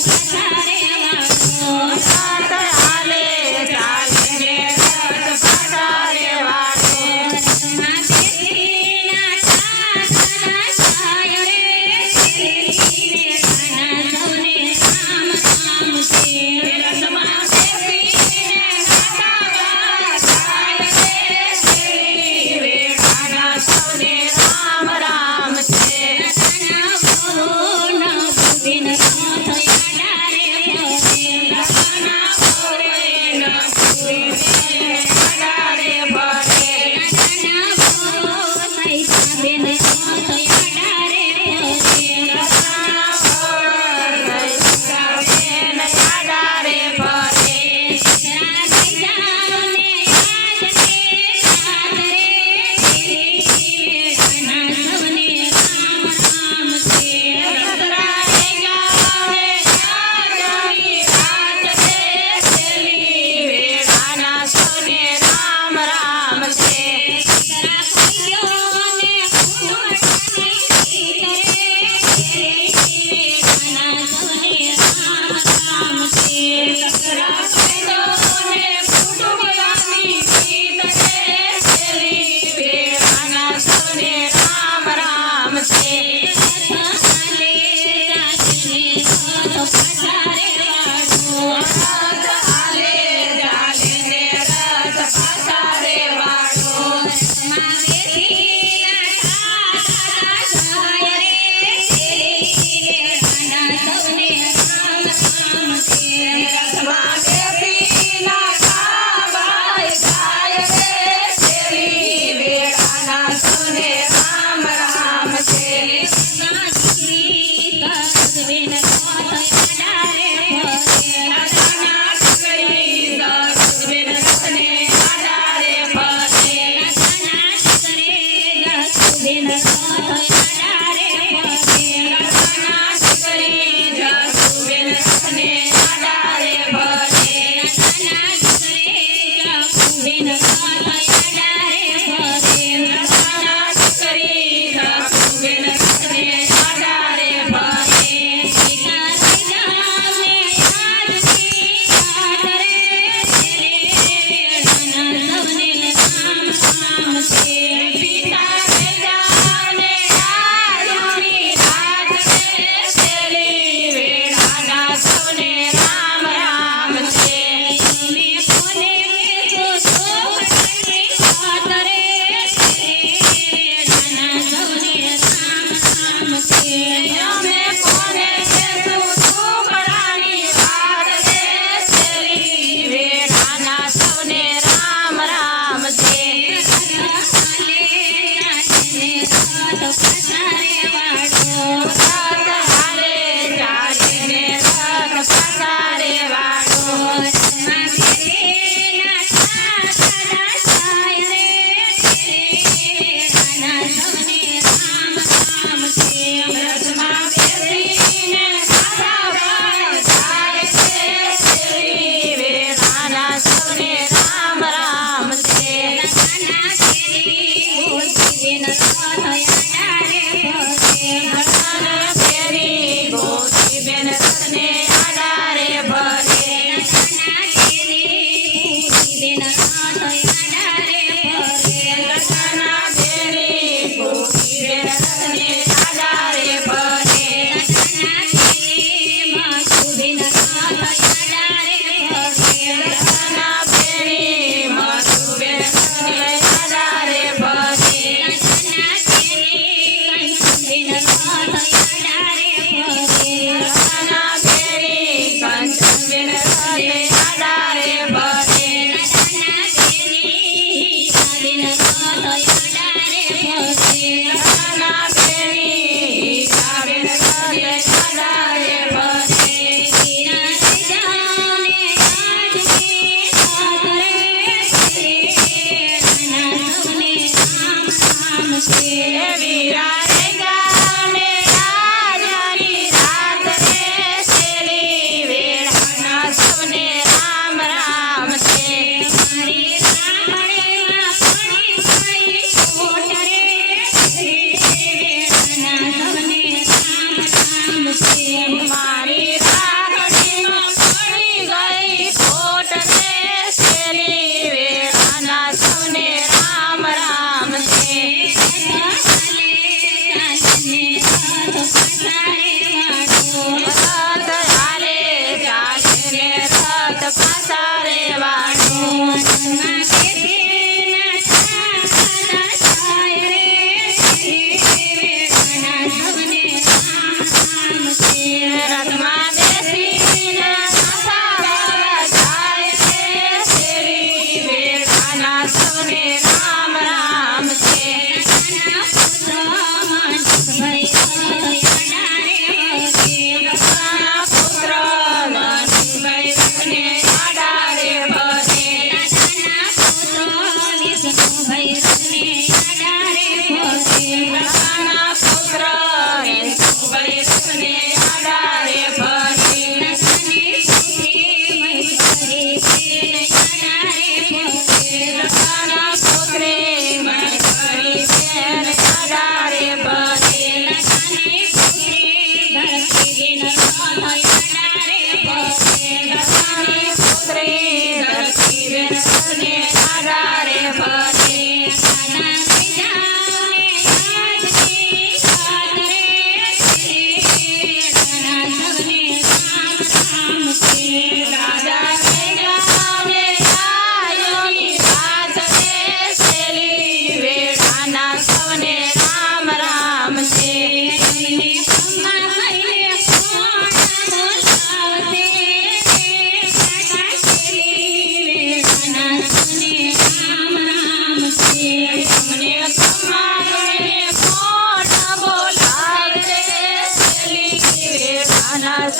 Shut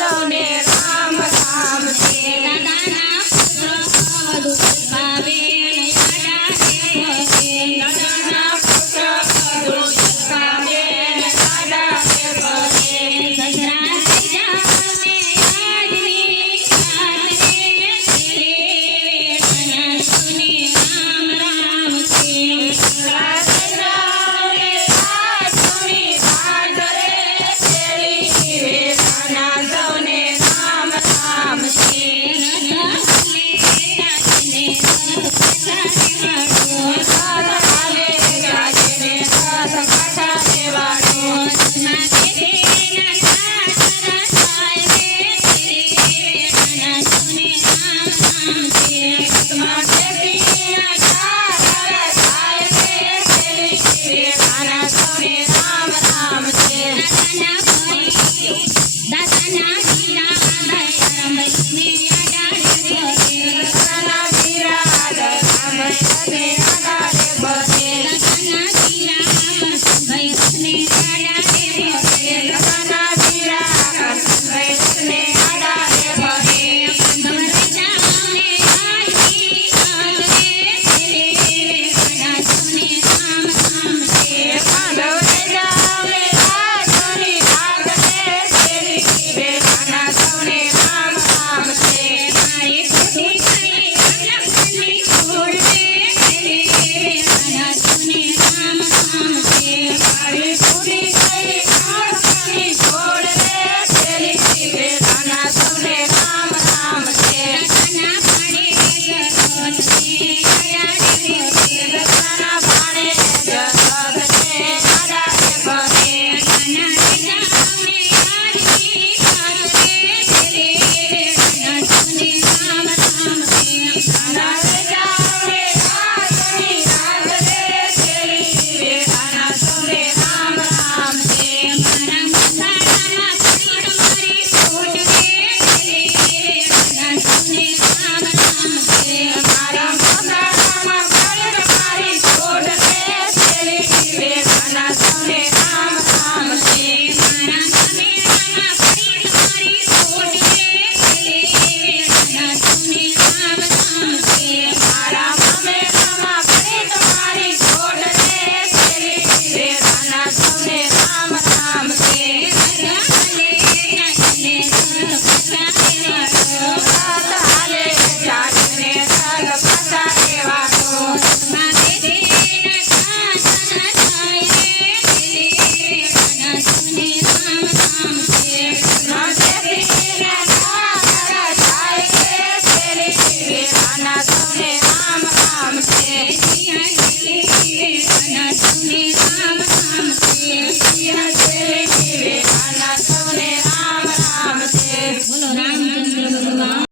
so near.